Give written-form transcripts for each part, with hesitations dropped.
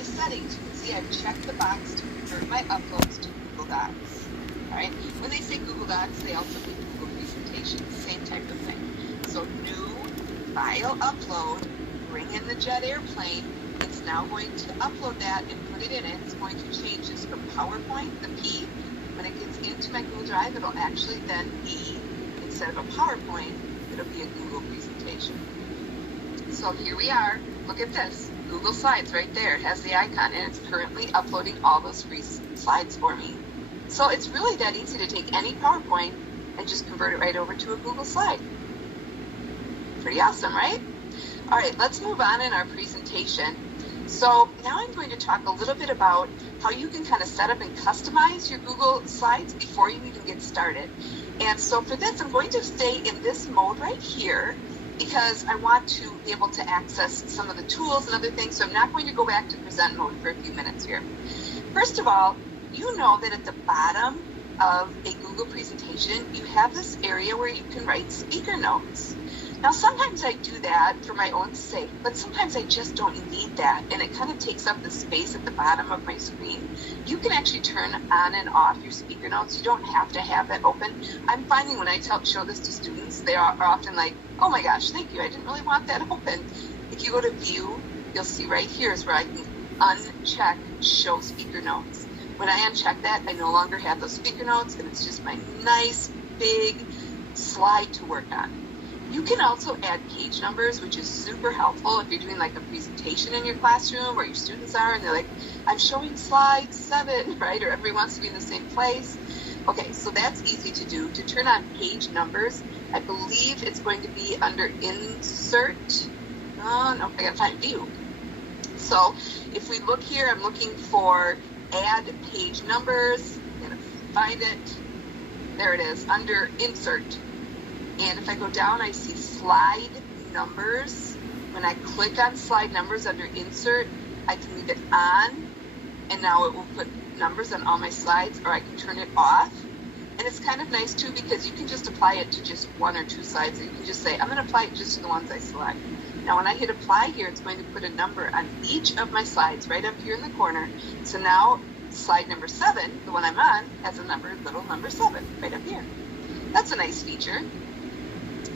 my settings, you can see I've checked the box to convert my uploads to Google Docs. All right. When they say Google Docs, they also mean Google Presentations, same type of thing. So new file upload, bring in the jet airplane. It's now going to upload that and put it in it. It's going to change this from PowerPoint, the P. When it gets into my Google Drive, it'll actually then be, instead of a PowerPoint, it'll be a Google presentation. So here we are. Look at this. Google Slides right there. It has the icon, and it's currently uploading all those free slides for me. So it's really that easy to take any PowerPoint and just convert it right over to a Google slide. Pretty awesome, right? All right, let's move on in our presentation. So now I'm going to talk a little bit about how you can kind of set up and customize your Google Slides before you even get started. And so for this, I'm going to stay in this mode right here because I want to be able to access some of the tools and other things. So I'm not going to go back to present mode for a few minutes here. First of all, you know that at the bottom of a Google presentation, you have this area where you can write speaker notes. Now, sometimes I do that for my own sake, but sometimes I just don't need that, and it kind of takes up the space at the bottom of my screen. You can actually turn on and off your speaker notes. You don't have to have that open. I'm finding when I show this to students, they are often like, oh my gosh, thank you, I didn't really want that open. If you go to View, you'll see right here is where I can uncheck Show Speaker Notes. When I uncheck that, I no longer have those speaker notes, and it's just my nice, big slide to work on. You can also add page numbers, which is super helpful if you're doing like a presentation in your classroom where your students are, and they're like, I'm showing slide 7, right? Or everybody wants to be in the same place. Okay, so that's easy to do. To turn on page numbers, I believe it's going to be under Insert. Oh, no, I gotta find View. So if we look here, I'm looking for Add Page Numbers. I'm gonna find it. There it is, under Insert. And if I go down, I see Slide Numbers. When I click on Slide Numbers under Insert, I can leave it on, and now it will put numbers on all my slides, or I can turn it off. And it's kind of nice too because you can just apply it to just 1 or 2 slides, and you can just say, I'm going to apply it just to the ones I select. Now when I hit apply here, it's going to put a number on each of my slides right up here in the corner. So now slide number 7, the one I'm on, has a number, little number 7 right up here. That's a nice feature.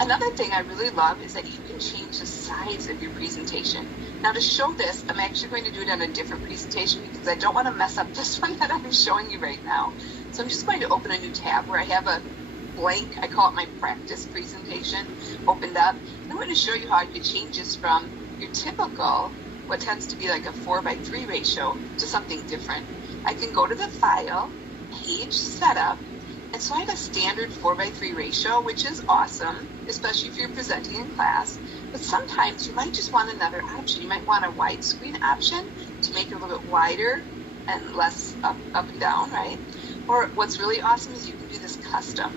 Another thing I really love is that you can change the size of your presentation. Now to show this, I'm actually going to do it on a different presentation because I don't want to mess up this one that I'm showing you right now. So I'm just going to open a new tab where I have a blank, I call it my practice presentation, opened up. And I'm going to show you how I could change this from your typical, what tends to be like a 4:3 ratio, to something different. I can go to the File, Page Setup, and so I have a standard 4:3 ratio, which is awesome, especially if you're presenting in class. But sometimes you might just want another option. You might want a widescreen option to make it a little bit wider and less up and down, right? Or what's really awesome is you can do this custom.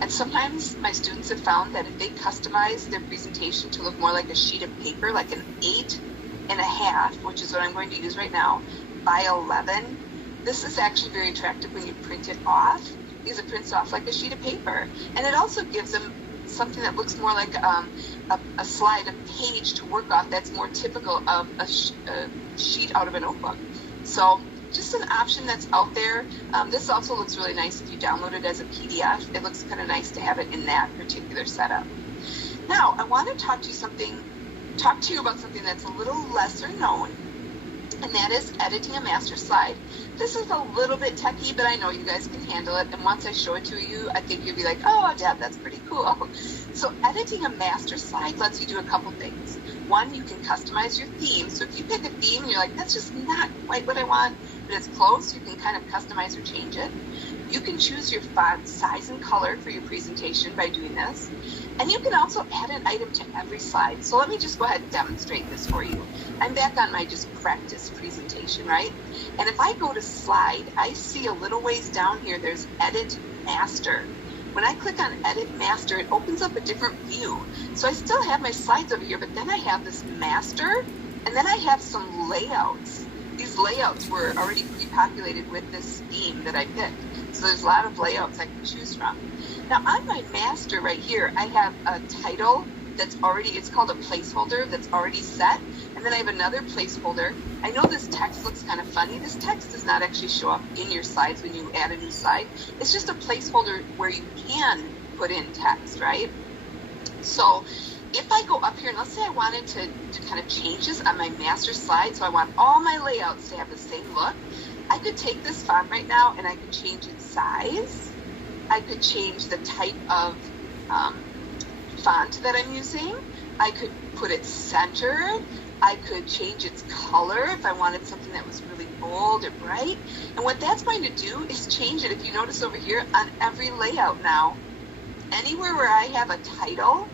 And sometimes my students have found that if they customize their presentation to look more like a sheet of paper, like an 8.5, which is what I'm going to use right now, by 11, this is actually very attractive when you print it off, because it prints off like a sheet of paper. And it also gives them something that looks more like a slide, a page to work off that's more typical of a sheet out of a notebook. So just an option that's out there. This also looks really nice if you download it as a PDF. It looks kind of nice to have it in that particular setup. Now, I want to talk to you about something that's a little lesser known, and that is editing a master slide. This is a little bit techy, but I know you guys can handle it. And once I show it to you, I think you'll be like, oh, Deb, that's pretty cool. So editing a master slide lets you do a couple things. One, you can customize your theme. So if you pick a theme and you're like, that's just not quite what I want, but it's close, you can kind of customize or change it. You can choose your font size and color for your presentation by doing this. And you can also add an item to every slide. So let me just go ahead and demonstrate this for you. I'm back on my just practice presentation, right? And if I go to slide, I see a little ways down here, there's Edit Master. When I click on Edit Master, it opens up a different view. So I still have my slides over here, but then I have this master, and then I have some layouts. These layouts were already pre-populated with this theme that I picked. So there's a lot of layouts I can choose from. Now on my master right here, I have a title that's already, it's called a placeholder that's already set, And then I have another placeholder. I know this text looks kind of funny. This text does not actually show up in your slides when you add a new slide. It's just a placeholder where you can put in text, right? So if I go up here, and let's say I wanted to kind of change this on my master slide, so I want all my layouts to have the same look, I could take this font right now and I could change its size. I could change the type of font that I'm using. I could put it centered. I could change its color if I wanted something that was really bold or bright. And what that's going to do is change it. If you notice over here on every layout now, anywhere where I have a title,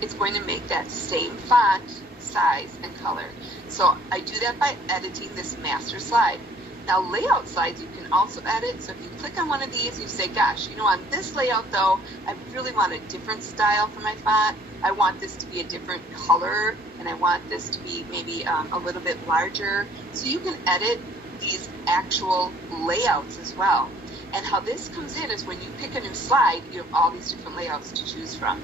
it's going to make that same font, size, and color. So I do that by editing this master slide. Now layout slides you can also edit. So if you click on one of these, you say, gosh, you know, on this layout though, I really want a different style for my font. I want this to be a different color, and I want this to be maybe a little bit larger. So you can edit these actual layouts as well. And how this comes in is when you pick a new slide, you have all these different layouts to choose from.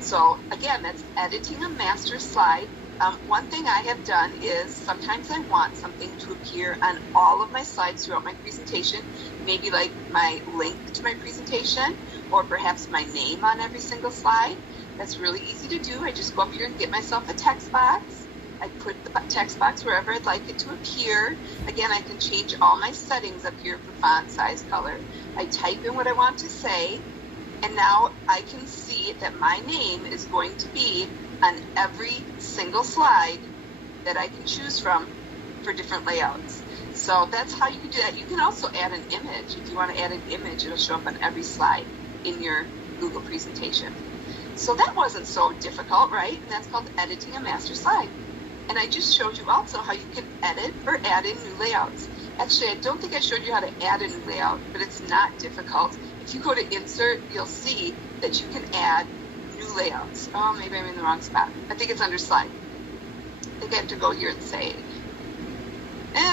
So again, that's editing a master slide. One thing I have done is sometimes I want something to appear on all of my slides throughout my presentation, maybe like my link to my presentation, or perhaps my name on every single slide. That's really easy to do. I just go up here and get myself a text box. I put the text box wherever I'd like it to appear. Again, I can change all my settings up here for font, size, color. I type in what I want to say, and now I can see that my name is going to be on every single slide that I can choose from for different layouts. So that's how you can do that. You can also add an image. If you want to add an image, it'll show up on every slide in your Google presentation. So that wasn't so difficult, right? And that's called editing a master slide. And I just showed you also how you can edit or add in new layouts. Actually, I don't think I showed you how to add a new layout, but it's not difficult. If you go to insert, you'll see that you can add new layouts. Oh, maybe I'm in the wrong spot. I think it's under slide. I think I have to go here and say,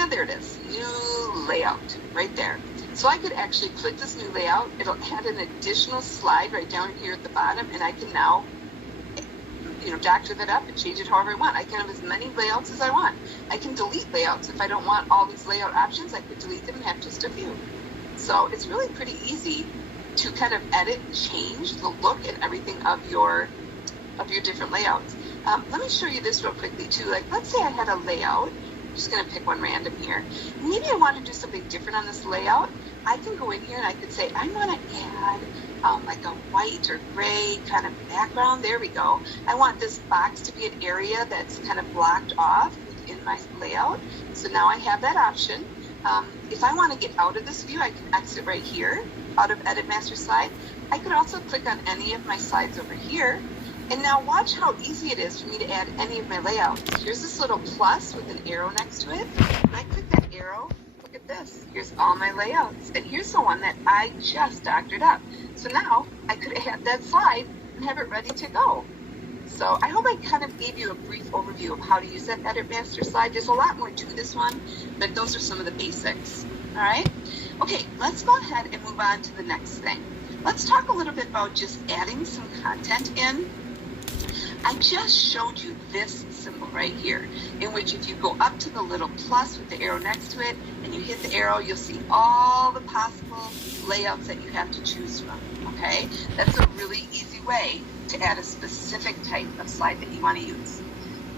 there it is, new layout, right there. So I could actually click this new layout. It'll add an additional slide right down here at the bottom, and I can now, doctor that up and change it however I want. I can have as many layouts as I want. I can delete layouts. If I don't want all these layout options, I could delete them and have just a few. So it's really pretty easy to kind of edit and change the look and everything of your different layouts. Let me show you this real quickly too. Like, let's say I had a layout. I'm just going to pick one random here. Maybe I want to do something different on this layout. I can go in here and I could say, I want to add like a white or gray kind of background. There we go. I want this box to be an area that's kind of blocked off within my layout. So now I have that option. If I want to get out of this view, I can exit right here out of Edit Master Slide. I could also click on any of my slides over here. And now watch how easy it is for me to add any of my layouts. Here's this little plus with an arrow next to it. When I click that arrow, look at this. Here's all my layouts. And here's the one that I just doctored up. So now I could add that slide and have it ready to go. So I hope I kind of gave you a brief overview of how to use that Edit Master Slide. There's a lot more to this one, but those are some of the basics. All right? Okay, let's go ahead and move on to the next thing. Let's talk a little bit about just adding some content in. I just showed you this symbol right here, in which if you go up to the little plus with the arrow next to it, and you hit the arrow, you'll see all the possible layouts that you have to choose from, okay? That's a really easy way to add a specific type of slide that you want to use.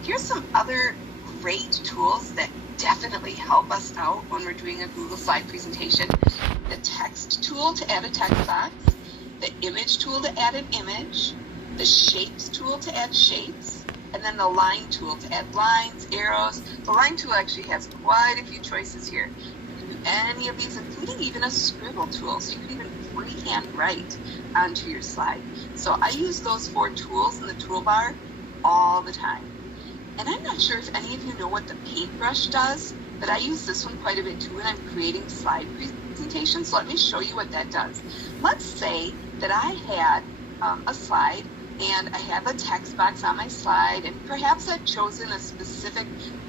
Here's some other great tools that definitely help us out when we're doing a Google slide presentation. The text tool to add a text box, the image tool to add an image, the shapes tool to add shapes, and then the line tool to add lines, arrows. The line tool actually has quite a few choices here. You can do any of these, including even a scribble tool, so you can even freehand write onto your slide. So I use those 4 tools in the toolbar all the time. And I'm not sure if any of you know what the paintbrush does, but I use this one quite a bit too when I'm creating slide presentations. So let me show you what that does. Let's say that I had a slide and I have a text box on my slide, and perhaps I've chosen a specific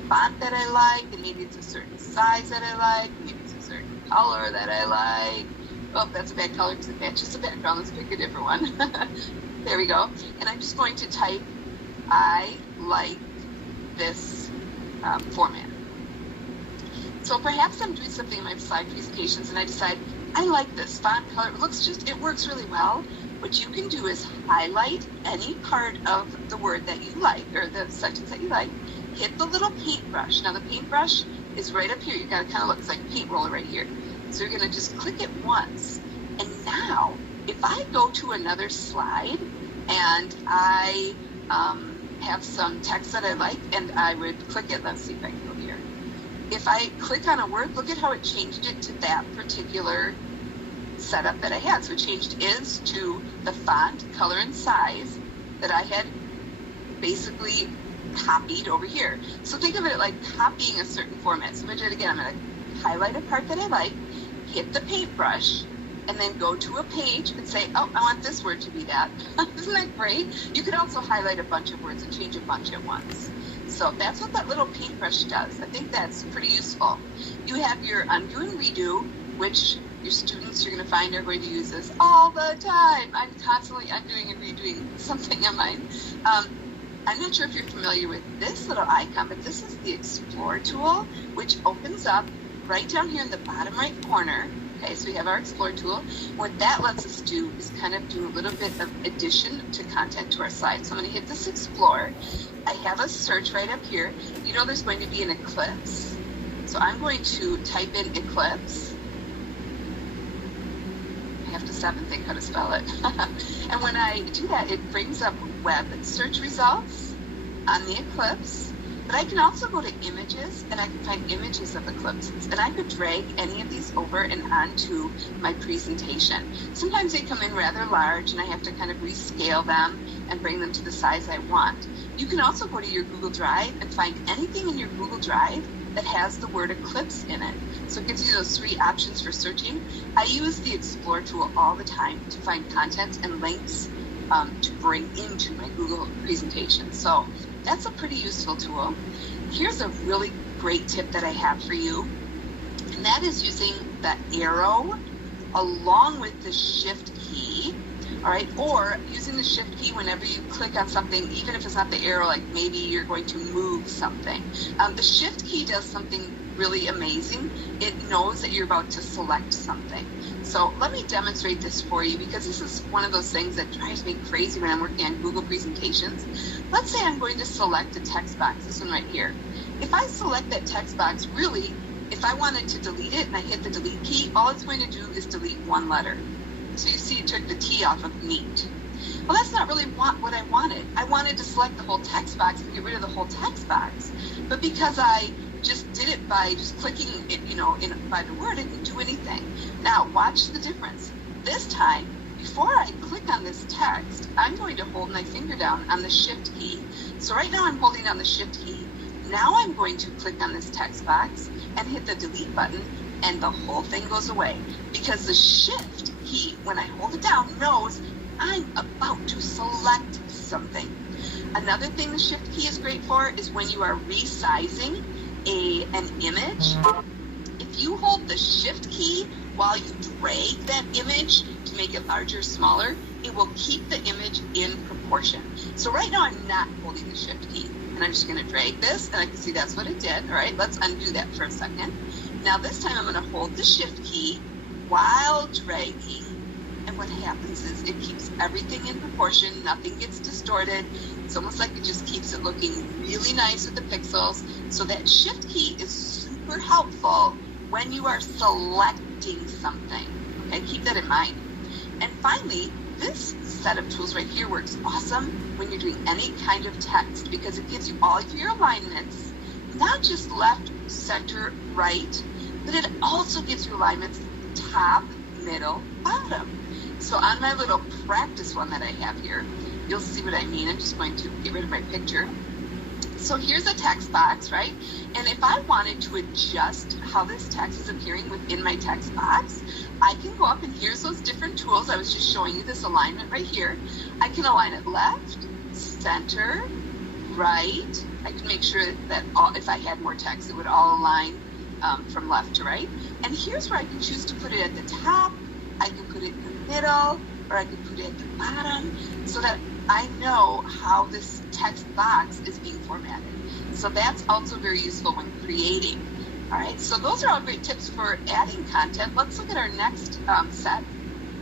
font that I like, and maybe it's a certain size that I like, maybe it's a certain color that I like. Oh, that's a bad color because it matches the background. Let's pick a different one. There we go. And I'm just going to type, I like this format. So perhaps I'm doing something in my slide presentations and I decide, I like this font color. It works really well. What you can do is highlight any part of the word that you like, or the sentence that you like, hit the little paintbrush. Now the paintbrush is right up here. You got to kind of look, it's like a paint roller right here. So you're going to just click it once. And now, if I go to another slide and I have some text that I like, and I would click it, let's see if I can go here. If I click on a word, look at how it changed it to that particular setup that I had. So it changed is to the font, color, and size that I had basically copied over here. So think of it like copying a certain format. So if I do it again, I'm going to highlight a part that I like, hit the paintbrush, and then go to a page and say, oh, I want this word to be that. Isn't that great? You could also highlight a bunch of words and change a bunch at once. So that's what that little paintbrush does. I think that's pretty useful. You have your undo and redo, which your students, you're going to find, are going to use this all the time. I'm constantly undoing and redoing something on mine. I'm not sure if you're familiar with this little icon, but this is the Explore tool, which opens up right down here in the bottom right corner. Okay, so we have our Explore tool. What that lets us do is kind of do a little bit of addition to content to our slide. So I'm going to hit this Explore. I have a search right up here. You know there's going to be an eclipse. So I'm going to type in eclipse. I have to stop and think how to spell it. And when I do that, it brings up web search results on the eclipse. But I can also go to images, and I can find images of eclipses. And I could drag any of these over and onto my presentation. Sometimes they come in rather large, and I have to kind of rescale them and bring them to the size I want. You can also go to your Google Drive and find anything in your Google Drive that has the word eclipse in it. So it gives you those three options for searching. I use the Explore tool all the time to find content and links to bring into my Google presentation. So that's a pretty useful tool. Here's a really great tip that I have for you, and that is using the arrow along with the shift key, all right, or using the shift key whenever you click on something, even if it's not the arrow, like maybe you're going to move something. The shift key does something really amazing. It knows that you're about to select something. So let me demonstrate this for you, because this is one of those things that drives me crazy when I'm working on Google presentations. Let's say I'm going to select a text box, this one right here. If I select that text box, really, if I wanted to delete it and I hit the delete key, all it's going to do is delete one letter. So you see it took the T off of meet. Well, that's not really what I wanted. I wanted to select the whole text box and get rid of the whole text box. But because I just did it by just clicking it, by the word, it didn't do anything. Now, watch the difference. This time, before I click on this text, I'm going to hold my finger down on the shift key. So right now I'm holding down the shift key. Now I'm going to click on this text box and hit the delete button, and the whole thing goes away. Because the shift key, when I hold it down, knows I'm about to select something. Another thing the shift key is great for is when you are resizing an image. If you hold the shift key while you drag that image to make it larger or smaller, it will keep the image in proportion. So right now I'm not holding the shift key, and I'm just going to drag this, and I can see that's what it did. All right, let's undo that for a second. Now this time I'm going to hold the shift key while dragging, and what happens is it keeps everything in proportion, nothing gets distorted. It's almost like it just keeps it looking really nice with the pixels. So that shift key is super helpful when you are selecting something. Okay, keep that in mind. And finally, this set of tools right here works awesome when you're doing any kind of text, because it gives you all of your alignments, not just left, center, right, but it also gives you alignments top, middle, bottom. So on my little practice one that I have here, you'll see what I mean. I'm just going to get rid of my picture. So here's a text box, right? And if I wanted to adjust how this text is appearing within my text box, I can go up, and here's those different tools. I was just showing you this alignment right here. I can align it left, center, right. I can make sure that if I had more text, it would all align from left to right. And here's where I can choose to put it at the top, I can put it in the middle, or I can put it at the bottom, so that I know how this text box is being formatted. So that's also very useful when creating. All right, so those are all great tips for adding content. Let's look at our next set.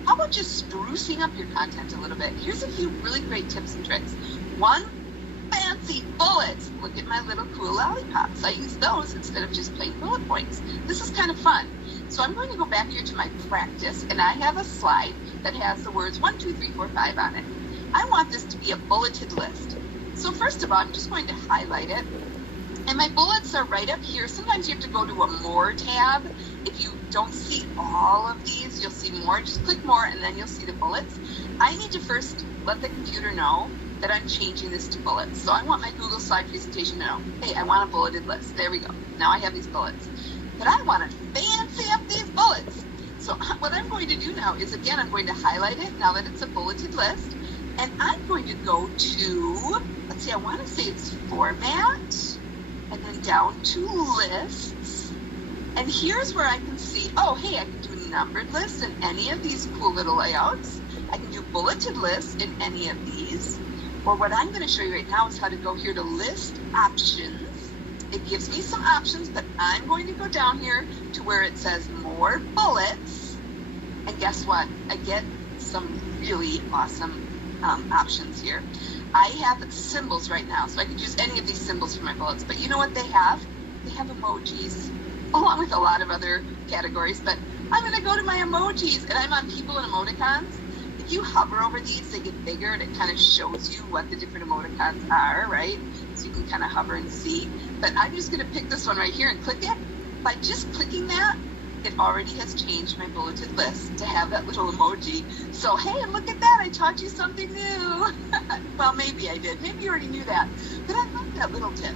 How about just sprucing up your content a little bit? Here's a few really great tips and tricks. One, fancy bullets. Look at my little cool lollipops. I use those instead of just plain bullet points. This is kind of fun. So I'm going to go back here to my practice, and I have a slide that has the words 1, 2, 3, 4, 5 on it. I want this to be a bulleted list. So first of all, I'm just going to highlight it. And my bullets are right up here. Sometimes you have to go to a More tab. If you don't see all of these, you'll see more. Just click More, and then you'll see the bullets. I need to first let the computer know that I'm changing this to bullets. So I want my Google Slide presentation to know, hey, I want a bulleted list. There we go. Now I have these bullets. But I want to fancy up these bullets. So what I'm going to do now is, again, I'm going to highlight it now that it's a bulleted list. And I'm going to go to, let's see, I want to say it's Format, and then down to Lists. And here's where I can see, oh, hey, I can do numbered lists in any of these cool little layouts. I can do bulleted lists in any of these. Or what I'm going to show you right now is how to go here to List Options. It gives me some options, but I'm going to go down here to where it says More Bullets. And guess what? I get some really awesome options here. I have symbols right now, so I could use any of these symbols for my bullets. But you know what they have? They have emojis, along with a lot of other categories. But I'm going to go to my emojis, and I'm on people and emoticons. If you hover over these, they get bigger, and it kind of shows you what the different emoticons are, right? So you can kind of hover and see. But I'm just going to pick this one right here and click it. By just clicking that, it already has changed my bulleted list to have that little emoji. So, hey, look at that. I taught you something new. Well, maybe I did. Maybe you already knew that. But I love that little tip.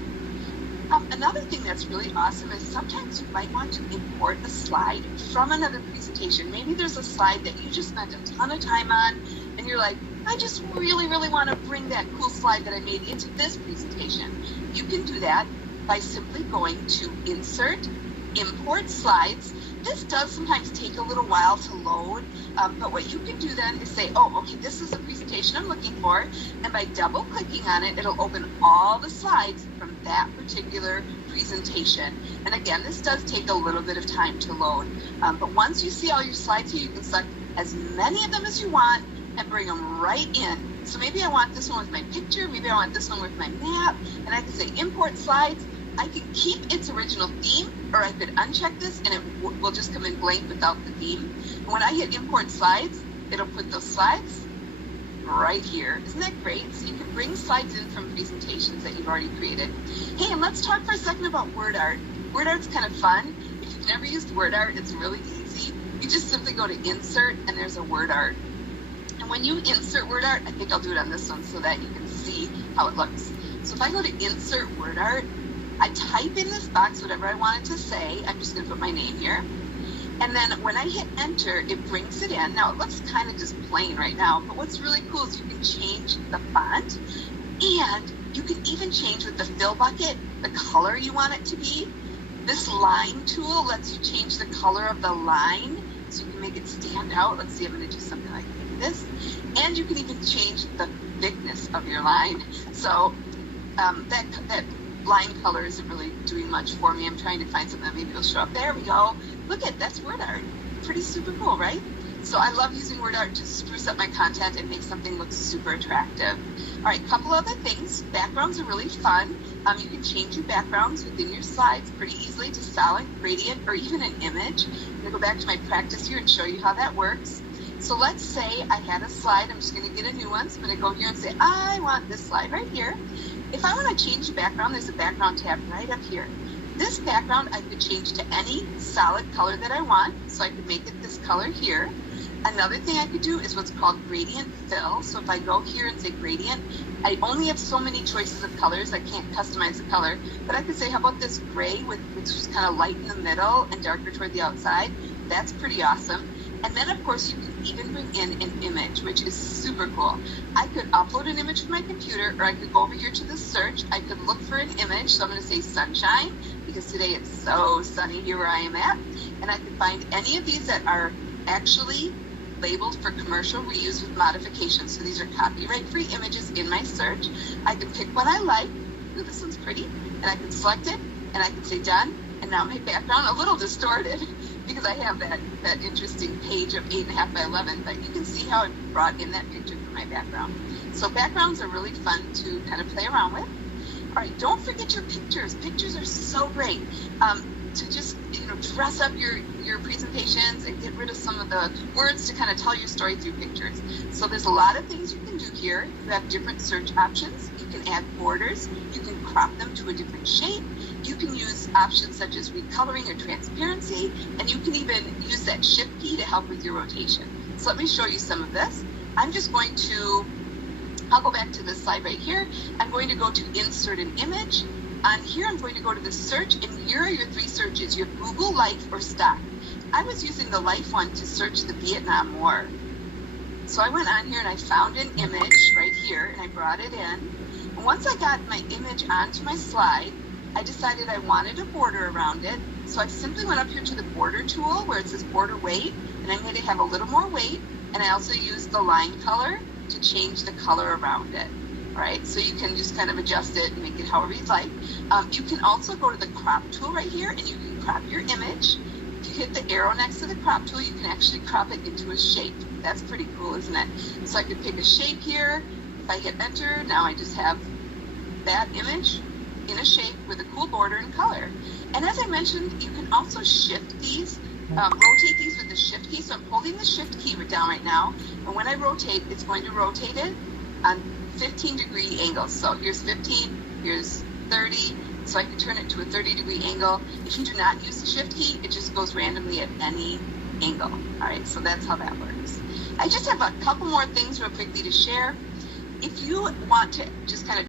Another thing that's really awesome is sometimes you might want to import a slide from another presentation. Maybe there's a slide that you just spent a ton of time on, and you're like, I just really, really want to bring that cool slide that I made into this presentation. You can do that by simply going to Insert, Import Slides. This does sometimes take a little while to load, but what you can do then is say, oh, okay, this is the presentation I'm looking for, and by double clicking on it, it'll open all the slides from that particular presentation. And again, this does take a little bit of time to load, but once you see all your slides here, you can select as many of them as you want and bring them right in. So maybe I want this one with my picture, maybe I want this one with my map, and I can say Import Slides. I can keep its original theme, or I could uncheck this and it will just come in blank without the theme. And when I hit Import Slides, it'll put those slides right here. Isn't that great? So you can bring slides in from presentations that you've already created. Hey, and let's talk for a second about word art. Word art's kind of fun. If you've never used word art, it's really easy. You just simply go to Insert, and there's a word art. And when you insert word art, I think I'll do it on this one so that you can see how it looks. So if I go to Insert Word Art, I type in this box whatever I wanted to say. I'm just going to put my name here. And then when I hit enter, it brings it in. Now, it looks kind of just plain right now, but what's really cool is you can change the font, and you can even change with the fill bucket the color you want it to be. This line tool lets you change the color of the line so you can make it stand out. Let's see, I'm going to do something like this. And you can even change the thickness of your line. So that line color isn't really doing much for me. I'm trying to find something that maybe will show up. There we go. Look at that's word art. Pretty super cool, right? So I love using word art to spruce up my content and make something look super attractive. All right, couple other things. Backgrounds are really fun. You can change your backgrounds within your slides pretty easily to solid, gradient, or even an image. I'm going to go back to my practice here and show you how that works. So let's say I had a slide. I'm just going to get a new one. So I'm going to go here and say, I want this slide right here. If I want to change the background, there's a background tab right up here. This background I could change to any solid color that I want. So I could make it this color here. Another thing I could do is what's called gradient fill. So if I go here and say gradient, I only have so many choices of colors. I can't customize the color. But I could say, how about this gray, which is kind of light in the middle and darker toward the outside. That's pretty awesome. And then, of course, you can even bring in an image, which is super cool. I could upload an image from my computer, or I could go over here to the search. I could look for an image. So I'm going to say sunshine, because today it's so sunny here where I am at. And I could find any of these that are actually labeled for commercial reuse with modifications. So these are copyright-free images in my search. I can pick what I like. Ooh, this one's pretty. and I can select it, and I can say done, and now my background a little distorted because I have that interesting page of 8.5 by 11, but you can see how I brought in that picture for my background. So backgrounds are really fun to kind of play around with. All right, don't forget your pictures. Pictures are so great to just dress up your presentations and get rid of some of the words to kind of tell your story through pictures. So there's a lot of things you can do here. You have different search options. You can add borders. You can crop them to a different shape. You can use options such as recoloring or transparency, and you can even use that shift key to help with your rotation. So let me show you some of this. I'm just going to I'll go back to this slide right here. I'm going to go to insert an image. On here, I'm going to go to the search, and here are your 3 searches. You have Google, Life, or Stock. I was using the Life one to search the Vietnam War. So I went on here and I found an image right here, and I brought it in. And once I got my image onto my slide, I decided I wanted a border around it. So I simply went up here to the border tool where it says border weight, and I'm going to have a little more weight. And I also used the line color to change the color around it. All right, so you can just kind of adjust it and make it however you'd like. You can also go to the crop tool right here, and you can crop your image. If you hit the arrow next to the crop tool, you can actually crop it into a shape. That's pretty cool, isn't it? So I could pick a shape here. If I hit enter, now I just have that image in a shape with a cool border and color. And as I mentioned, you can also shift these, rotate these with the shift key. So I'm holding the shift key down right now, and when I rotate, it's going to rotate it on 15-degree angles. So here's 15, here's 30, so I can turn it to a 30-degree angle. If you do not use the shift key, it just goes randomly at any angle. All right, so that's how that works. I just have a couple more things real quickly to share. If you want to just kind of